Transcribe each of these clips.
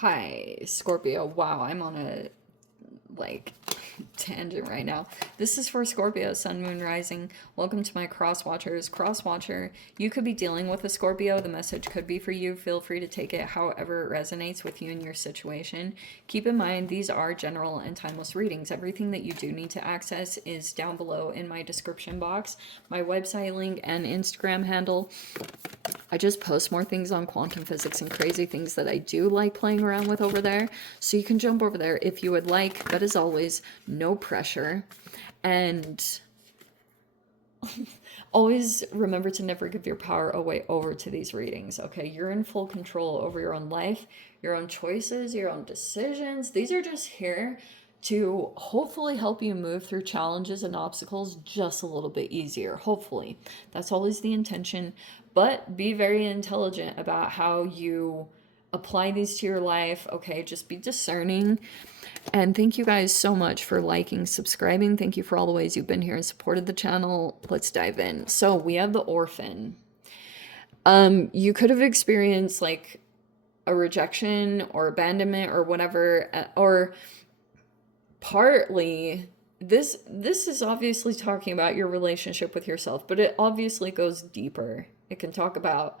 Hi, Scorpio. Wow, I'm on a like tangent right now. This is for Scorpio, Sun, Moon, Rising. Welcome to my cross watchers. Cross watcher, you could be dealing with a Scorpio. The message could be for you. Feel free to take it however it resonates with you and your situation. Keep in mind, these are general and timeless readings. Everything that you do need to access is down below in my description box, my website link, and Instagram handle. I just post more things on quantum physics and crazy things that I do like playing around with over there. So you can jump over there if you would like. But as always, no pressure. And always remember to never give your power away over to these readings, okay? You're in full control over your own life, your own choices, your own decisions. These are just here to hopefully help you move through challenges and obstacles just a little bit easier. Hopefully. That's always the intention. But be very intelligent about how you apply these to your life, okay? Just be discerning. And thank you guys so much for liking, subscribing. Thank you for all the ways you've been here and supported the channel. Let's dive in. So we have the Orphan. You could have experienced like a rejection or abandonment or whatever, or partly this is obviously talking about your relationship with yourself, but it obviously goes deeper. It can talk about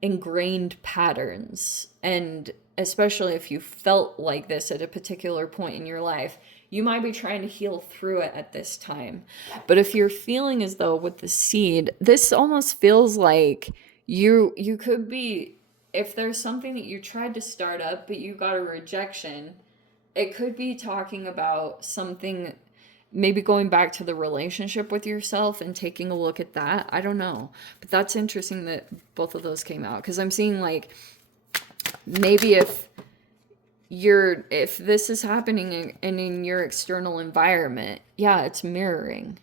ingrained patterns, and especially if you felt like this at a particular point in your life, you might be trying to heal through it at this time. But if you're feeling as though with the seed, this almost feels like you could be, if there's something that you tried to start up but you got a rejection, it could be talking about something, maybe going back to the relationship with yourself and taking a look at that. I don't know. But that's interesting that both of those came out, because I'm seeing like maybe if this is happening in your external environment, yeah, it's mirroring.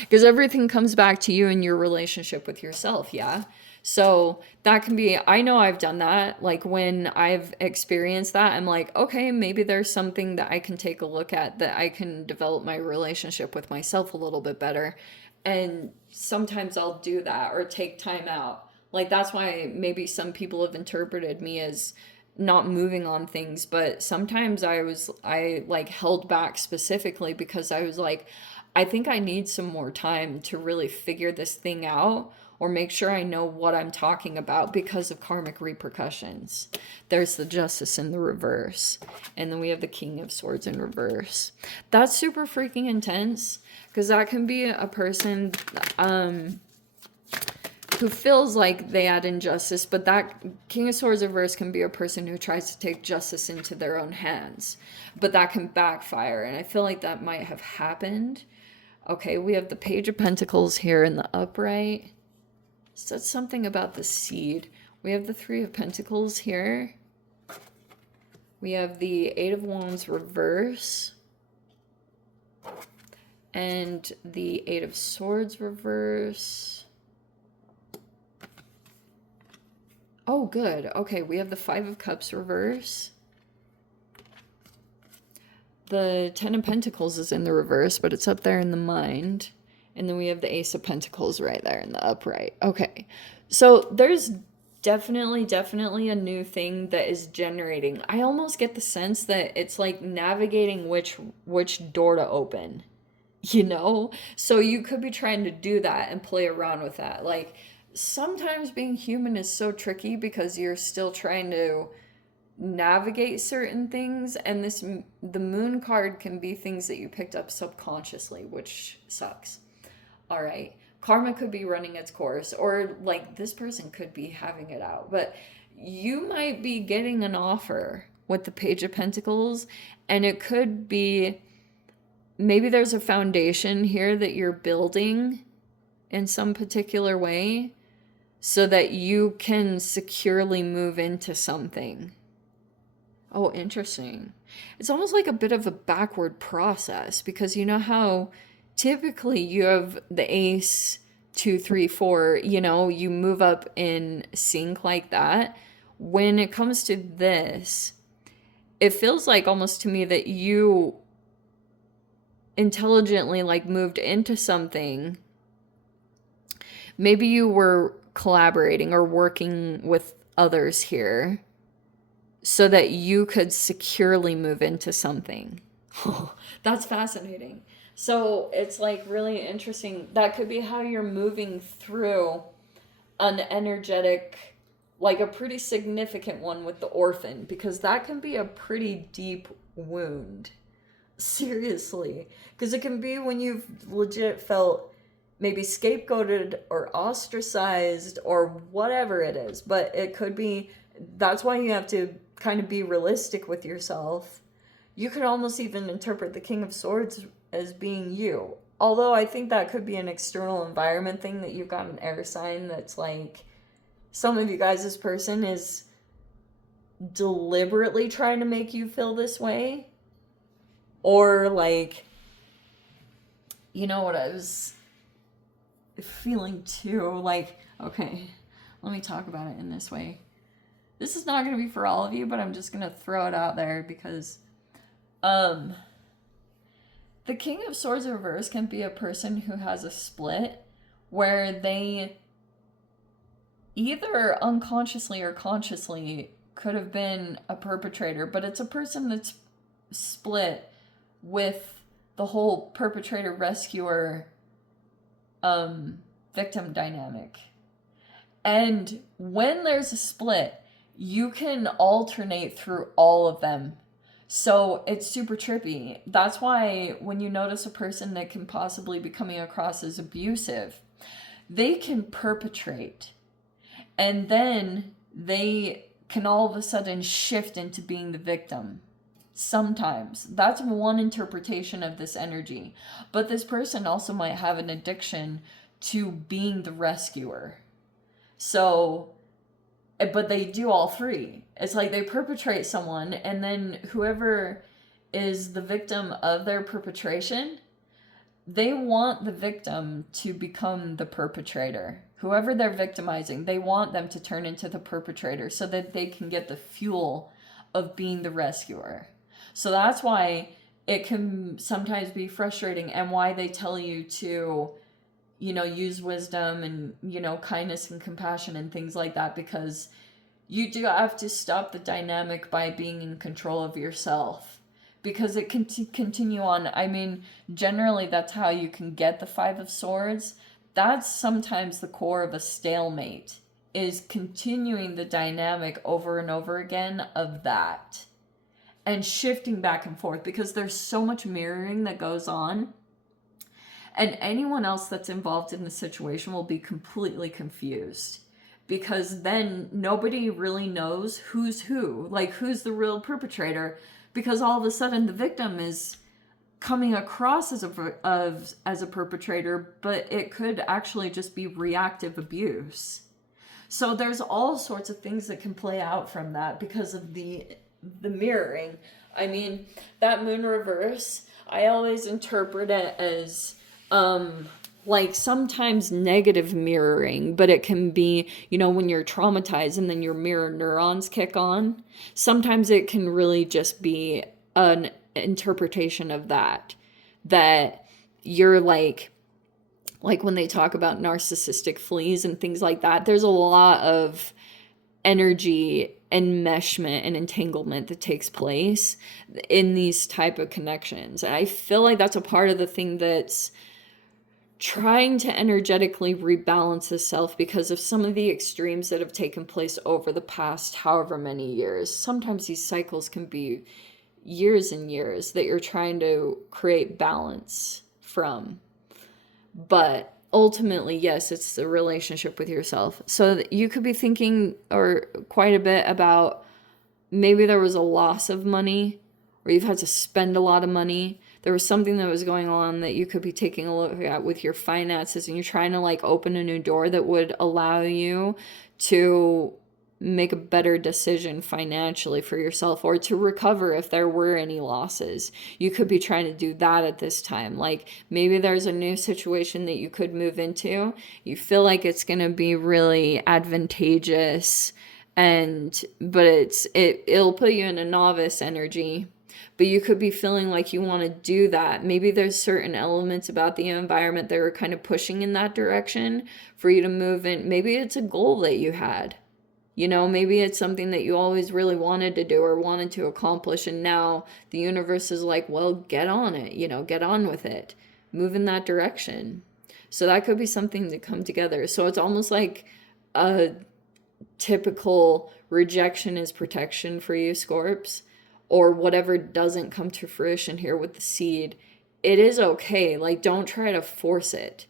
Because everything comes back to you and your relationship with yourself, yeah? So that can be, I know I've done that. Like when I've experienced that, I'm like, okay, maybe there's something that I can take a look at, that I can develop my relationship with myself a little bit better. And sometimes I'll do that or take time out. Like that's why maybe some people have interpreted me as not moving on things, but sometimes I like held back specifically because I was like, I think I need some more time to really figure this thing out or make sure I know what I'm talking about because of karmic repercussions. There's the Justice in the reverse. And then we have the King of Swords in reverse. That's super freaking intense, because that can be a person who feels like they had injustice, but that King of Swords reverse can be a person who tries to take justice into their own hands. But that can backfire, and I feel like that might have happened. Okay, we have the Page of Pentacles here in the upright. So that's something about the seed. We have the Three of Pentacles here. We have the Eight of Wands reverse. And the Eight of Swords reverse. Oh, good. Okay, we have the Five of Cups reverse. The Ten of Pentacles is in the reverse, but it's up there in the mind. And then we have the Ace of Pentacles right there in the upright. Okay, so there's definitely a new thing that is generating. I almost get the sense that it's like navigating which door to open, you know? So you could be trying to do that and play around with that. Like sometimes being human is so tricky because you're still trying to navigate certain things, and the Moon card can be things that you picked up subconsciously, which sucks. All right, karma could be running its course, or like this person could be having it out, but you might be getting an offer with the Page of Pentacles, and it could be maybe there's a foundation here that you're building in some particular way so that you can securely move into something. Oh, interesting. It's almost like a bit of a backward process, because you know how typically you have the Ace, 2, 3, 4, you know, you move up in sync like that. When it comes to this, it feels like almost to me that you intelligently like moved into something. Maybe you were collaborating or working with others here, so that you could securely move into something. That's fascinating. So it's like really interesting. That could be how you're moving through an energetic, like a pretty significant one with the orphan, because that can be a pretty deep wound. Seriously. Because it can be when you've legit felt maybe scapegoated or ostracized or whatever it is. But it could be, that's why you have to kind of be realistic with yourself. You could almost even interpret the King of Swords as being you. Although I think that could be an external environment thing, that you've got an air sign that's like, some of you guys, this person is deliberately trying to make you feel this way. Or like, you know what I was feeling too? Like, okay, let me talk about it in this way. This is not going to be for all of you, but I'm just going to throw it out there because the King of Swords reverse can be a person who has a split where they either unconsciously or consciously could have been a perpetrator, but it's a person that's split with the whole perpetrator-rescuer victim dynamic. And when there's a split, you can alternate through all of them. So it's super trippy. That's why when you notice a person that can possibly be coming across as abusive, they can perpetrate. And then they can all of a sudden shift into being the victim. Sometimes. That's one interpretation of this energy. But this person also might have an addiction to being the rescuer. So, but they do all three. It's like they perpetrate someone, and then whoever is the victim of their perpetration, they want the victim to become the perpetrator. Whoever they're victimizing, they want them to turn into the perpetrator so that they can get the fuel of being the rescuer. So that's why it can sometimes be frustrating, and why they tell you to, you know, use wisdom and, you know, kindness and compassion and things like that, because you do have to stop the dynamic by being in control of yourself, because it can continue on. I mean, generally that's how you can get the Five of Swords. That's sometimes the core of a stalemate, is continuing the dynamic over and over again of that. And shifting back and forth, because there's so much mirroring that goes on. And anyone else that's involved in the situation will be completely confused. Because then nobody really knows who's who. Like, who's the real perpetrator. Because all of a sudden the victim is coming across as a perpetrator, but it could actually just be reactive abuse. So there's all sorts of things that can play out from that because of the mirroring. I mean, that moon reverse, I always interpret it as like sometimes negative mirroring, but it can be, you know, when you're traumatized and then your mirror neurons kick on. Sometimes it can really just be an interpretation of that you're like when they talk about narcissistic fleas and things like that, there's a lot of energy enmeshment and entanglement that takes place in these type of connections. And I feel like that's a part of the thing that's trying to energetically rebalance itself because of some of the extremes that have taken place over the past however many years. Sometimes these cycles can be years and years that you're trying to create balance from. But ultimately, yes, it's the relationship with yourself. So you could be thinking or quite a bit about maybe there was a loss of money, or you've had to spend a lot of money. There was something that was going on that you could be taking a look at with your finances, and you're trying to like open a new door that would allow you to make a better decision financially for yourself, or to recover if there were any losses. You could be trying to do that at this time. Like maybe there's a new situation that you could move into. You feel like it's going to be really advantageous, but it'll put you in a novice energy. But you could be feeling like you want to do that. Maybe there's certain elements about the environment that are kind of pushing in that direction for you to move in. Maybe it's a goal that you had. You know, maybe it's something that you always really wanted to do or wanted to accomplish, and now the universe is like, well, get on it, you know, get on with it, move in that direction. So that could be something to come together. So it's almost like a typical rejection is protection for you, Scorps, or whatever doesn't come to fruition here with the seed. It is okay. Like, don't try to force it.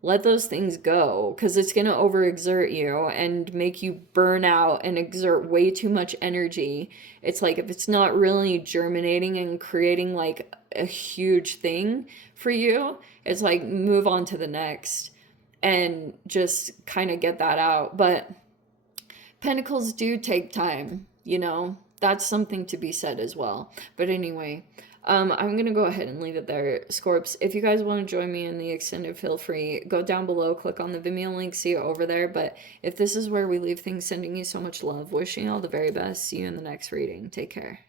Let those things go, because it's going to overexert you and make you burn out and exert way too much energy. It's like, if it's not really germinating and creating like a huge thing for you, it's like, move on to the next and just kind of get that out. But Pentacles do take time, you know, that's something to be said as well. But anyway, I'm going to go ahead and leave it there, Scorps. If you guys want to join me in the extended, feel free. Go down below, click on the Vimeo link, see it over there. But if this is where we leave things, sending you so much love, wishing you all the very best. See you in the next reading. Take care.